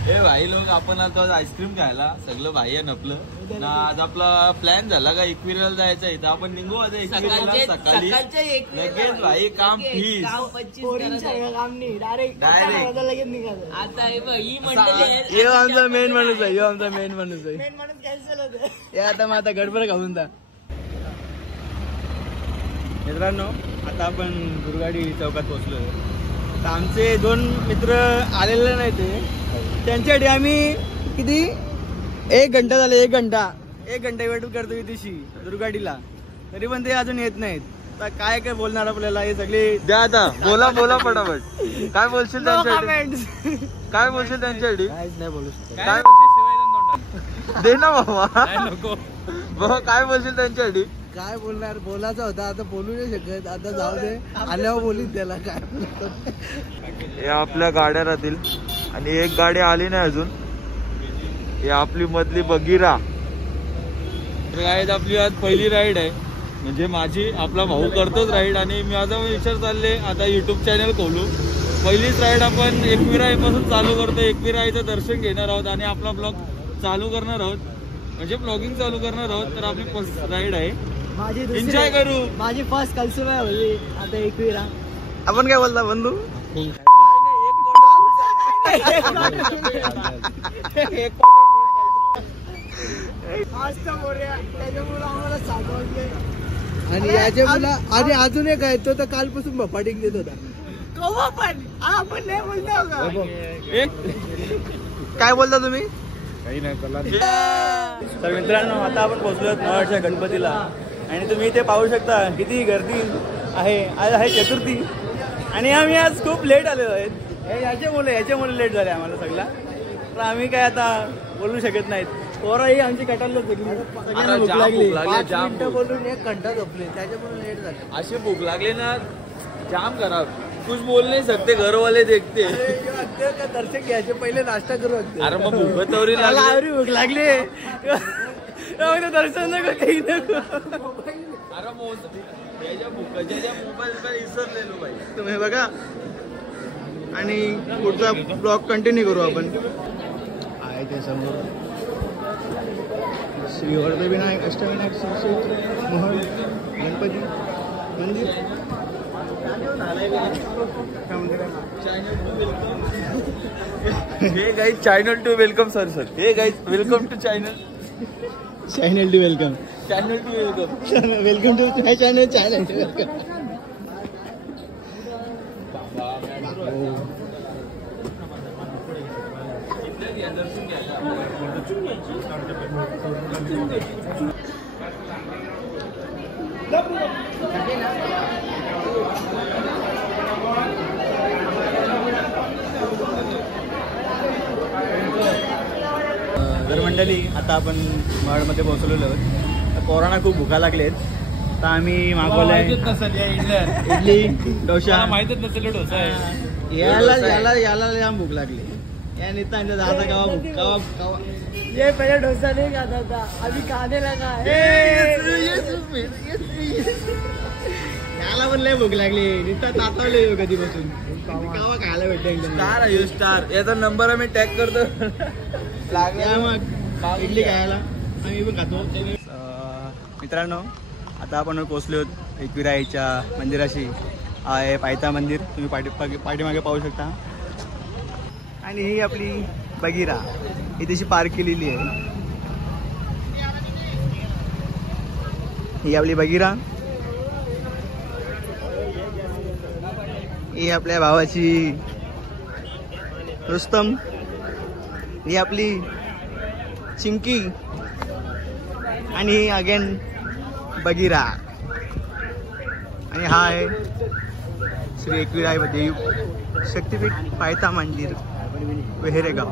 हे भाई लोक आपण आता आईस्क्रीम खायला सगळं भाई नपलं ना. आज आपला प्लॅन झाला का एकविराला जायचं आहे तर आपण निघू आता एकविराला सकाळी लगेच भाई काम फीस काम नाही डायरेक्ट लगेच निघालं. आता ही मंडळी आमचा मेन माणूस आहे. आमचा मेन माणूस आहे. मेन माणूस कॅन्सल होतं. हे आता मग आता गडबड घालून जा. मित्रांनो आता आपण दुर्गाडी चौकात पोहोचलो. तर आमचे 2 मित्र आलेले नाही ते त्यांच्यासाठी आम्ही किती 1 घंटा झाले. 1 घंटा वेट करतो इथेशी दुर्गाडीला तरी पण ते अजून येत नाहीत. तर काय काय बोलणार आपल्याला हे सगळे द्या आता. बोला पटापट. काय बोलशील त्यांच्यासाठी? काय बोलशील त्यांच्यासाठी? काहीच नाही बोलू शकतो. काय दे ना बाबा. नको काय बोलशील त्यांच्यासाठी? काय बोलणार? बोलायचं होता आता बोलू नाही शकत. आता जाऊ दे आल्यावर बोलीन त्याला काय. हे आपल्या गाड्या राहतील आणि एक गाडी आली नाही अजून. हे आपली मधली बगीरा. आपली आज पहिली राईड आहे म्हणजे माझी. आपला भाऊ करतोच राईड आणि माझा विचार चालले आता युट्यूब चॅनल खोलू. पहिलीच राईड आपण एकविराईपासून चालू करतो. एकविराईचं दर्शन घेणार आहोत आणि आपला ब्लॉग चालू करणार आहोत म्हणजे ब्लॉगिंग चालू करणार आहोत. तर आपली फर्स्ट राईड आहे. एन्जॉय करू. माझी फर्स्ट कल्चर आहे आता एकविरा. आपण काय बोलता बंधू? आणि याच्या मुला आणि अजून एक आहे तो तर कालपासून बफाटिंग देत होता. आपण नाही बोलतो. काय बोलता तुम्ही? काही नाही. तर मित्रांनो आता आपण पोहोचलो नवाडच्या गणपतीला आणि तुम्ही इथे पाहू शकता किती गर्दी आहे. आज आहे चतुर्थी आणि आम्ही आज खूप लेट आलेलो आहेत. याच्यामुळे लेट झाले आम्हाला सगळा. तर आम्ही काय आता बोलू शकत नाहीत. पोरंही आमची कटायला सगळ्यांना भूक लागली. 5 मिनिटं बोलून 1 घंटा झोपले त्याच्यामुळे लेट झाले. अशी भूक लागली ना जाम खराब. कुछ बोल नहीं सकते घर वाले देखते. दर्शन घ्यायचे पहिले नाश्ता करू. अरे मग भूक तवरी लागली. भूक लागली दर्शन नको काही नको. अरे मोबाईल विसरलेलो भाई. तुम्ही बघा आणि पुढचा ब्लॉग कंटिन्यू करू आपण. आहे ते समोर श्री वर्धविनायक अष्टविनायक महल गणपती मंदिर. Hey guys channel to welcome sir. Hey guys welcome to channel to welcome. Welcome to my channel. To welcome. तर मंडळी आता आपण महाडमध्ये पोहोचलेलो आहोत. तर पोरांना खूप भुका लागलेत तर आम्ही मागवलंय इडली डोसा. माहितच नसेल डोसा आहे. याला जाम भूक लागली. या नितांच्या दादा कवा ये पहले डोसा नहीं खाता था अभी खाने लगा. याला पण लय भूक लागली. निता तातवले कधीपासून कावा खायला भेटते. स्टार आहे स्टार. याचा नंबर आम्ही टॅग करतो. मग इडली खायला आम्ही पण खातो. मित्रांनो आता आपण पोहोचलो एकविराईच्या मंदिराशी. आहे पायथा मंदिर. तुम्ही पाठीमागे पाहू शकता. आणि ही आपली बगीरा इथेशी पार्क केलेली आहे. ही आपली बगीरा. ही आपल्या भावाची रुस्तम. ही आपली चिंकी आणि ही अगेन बगीरा. आणि हा आहे श्री एकविराई देव शक्तीपीठ पायथा मंदिर वेहेरेगाव.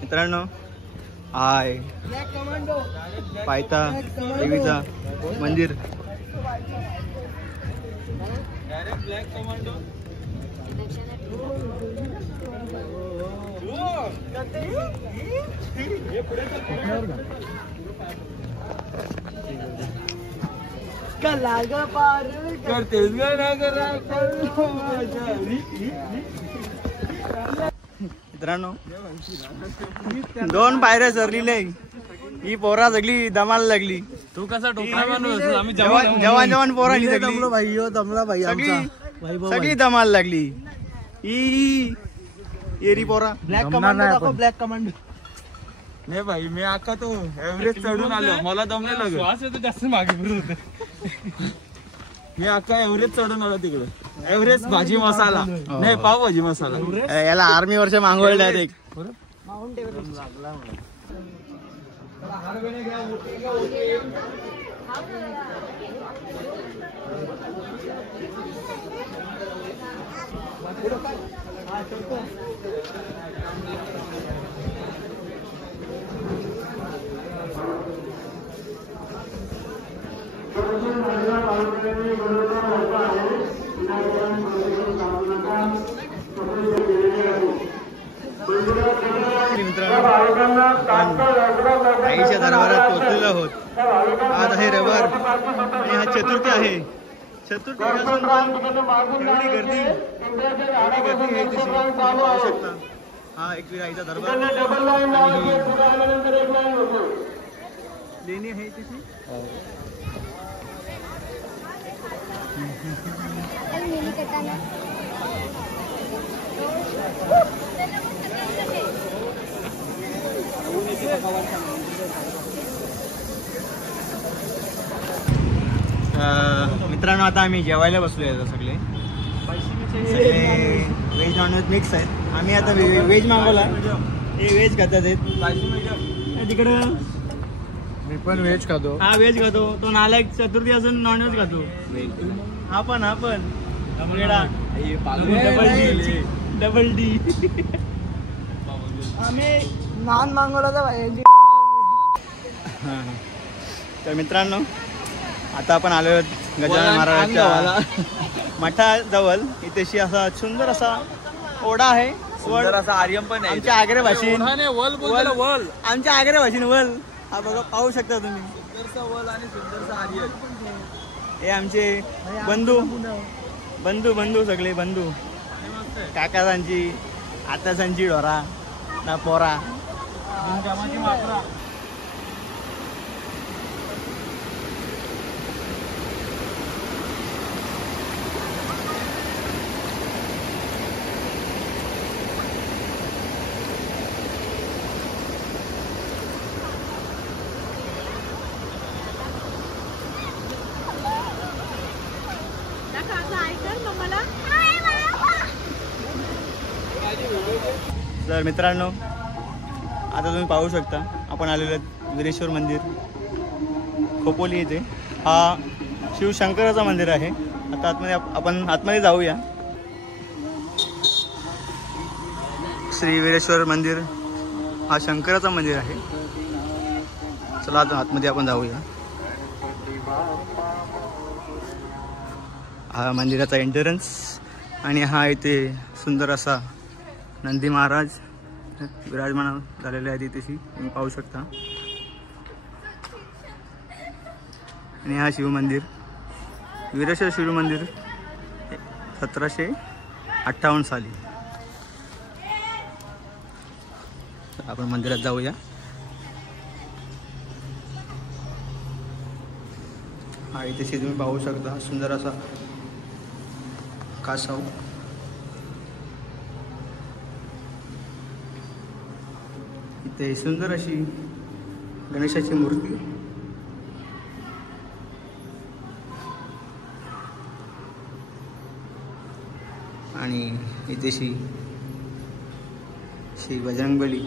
मित्रांनो हाय पायथा देवीचा मंदिर. Black commando. कला ग पार करतेस ग ना करा. मित्रांनो 2 पायऱ्या चरलेल्या. ही पोरा सगळी दमाला लागली. तू कसा टोकरा माणूस. आम्ही जवान पोरांनी सगळी दमला भाई सगळी दमाला लागली. ही येरी पोरा. Black commando black commando. नाही भाई मी आका तो एव्हरेस्ट चढून आलो. मला दम नाही लागत. श्वास येतो जास्त मागे फिरत होते. मी आका एव्हरेस्ट चढून आलो तिकडे. एव्हरेस्ट भाजी मसाला नाही पाव भाजी मसाला. याला आर्मी वर्ष मागवलं डायरेक्ट. Mount Everest. आईच्या दरबारात पोहोचलेलो आहोत. आज आहे रविवार आणि हा चतुर्थी आहे. चतुर्थी असून पण एवढी गर्दी आहे तशी पाहू शकता. हा एकवीर आईचा दरबार लेणी आहे तशी. मित्रांनो आता आम्ही जेवायला बसलोय. आता सगळे व्हेज नॉनव्हेज मिक्स आहेत. आम्ही आता व्हेज मागवला. हे व्हेज खातात आहेत तिकडं. मी पण व्हेज खातो. हा व्हेज खातो. तो नालायक चतुर्थी असून नॉनव्हेज खातो. हा पण डबल डी. आम्ही नान मागवला तर भाई. तर मित्रांनो आता आपण आलो गजानन महाराजांच्या मठाजवळ. इथेशी असा सुंदर असा ओढा आहे. सुंदर असा आर्यम पण आहे. आमच्या आग्रे भाषेन वल बोलतो वल. आमच्या आग्रे भाषेन वल. हा बघा पाहू शकता तुम्ही. सुंदरसा वल आणि सुंदरसा आर्यन. हे आमचे बंधू सगळे बंधू. काकासांची आतासांची ढोरा ना पोरा. तर मित्रांनो आता तुम्ही पाहू शकता आपण आलेलो वीरेश्वर मंदिर खोपोली येथे. हा शिवशंकराचं मंदिर आहे. आता आपण आतमध्ये जाऊया. श्री वीरेश्वर मंदिर हा शंकराचं मंदिर आहे. चला आता आतमध्ये आपण जाऊया. हा मंदिराचा एंट्रन्स आणि हा इथे सुंदर असा नंदी महाराज विराजमान झालेले आहेत इथेशी तुम्ही पाहू शकता. आणि हा शिवमंदिर वीरेश्वर शिवमंदिर 1758 साली. आपण मंदिरात जाऊया. हा इथेशी तुम्ही पाहू शकता सुंदर असा कासव. इथे सुंदर अशी गणेशाची मूर्ती. आणि इथेशी श्री बजरंगबली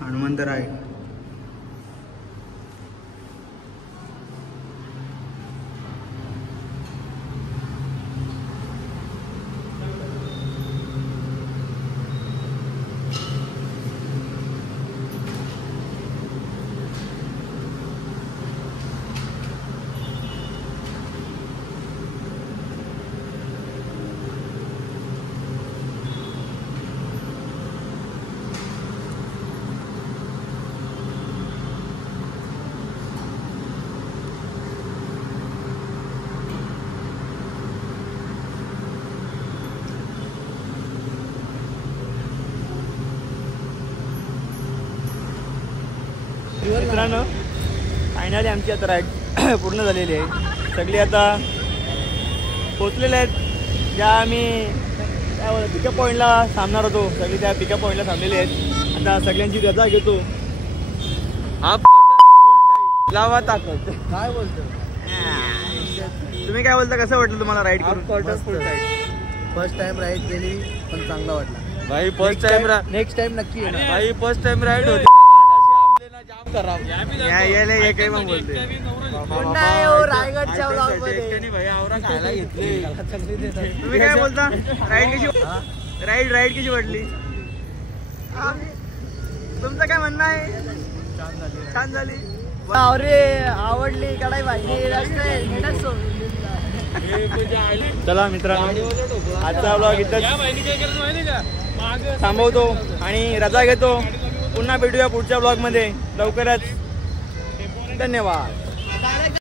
हनुमंतर आहे. मित्रांनो फायनली आमची आता राईड पूर्ण झालेली आहे. सगळी आता पोचलेले आहेत. ज्या आम्ही काय पिकअप पॉईंटला थांबणार होतो सगळी त्या पिकअप पॉईंटला थांबलेली आहेत. आता सगळ्यांची रजा घेतो. लावा ताकद. काय बोलतो तुम्ही काय बोलता? कसं वाटलं तुम्हाला राईड करून? फर्स्ट टाइम राईड केली पण चांगला वाटला भाई फर्स्ट टाइम नेक्स्ट टाइम नक्की येणार. भाई फर्स्ट टाइम राईड होती जाम करा मग बोलते रायगडच्या ब्लॉग मध्ये भाई आवरा खायला घेतले. तुम्ही काय बोलता? राईड कशी वाटली? तुमचं काय म्हणणं आहे? छान झाली. अरे आवडली कढाई भाजी रस्ते सोडून चला मित्रांनो आजचा ब्लॉग इथं थांबवतो आणि रजा घेतो. पुन्हा भेटूया पुढच्या ब्लॉगमध्ये लवकरच. धन्यवाद.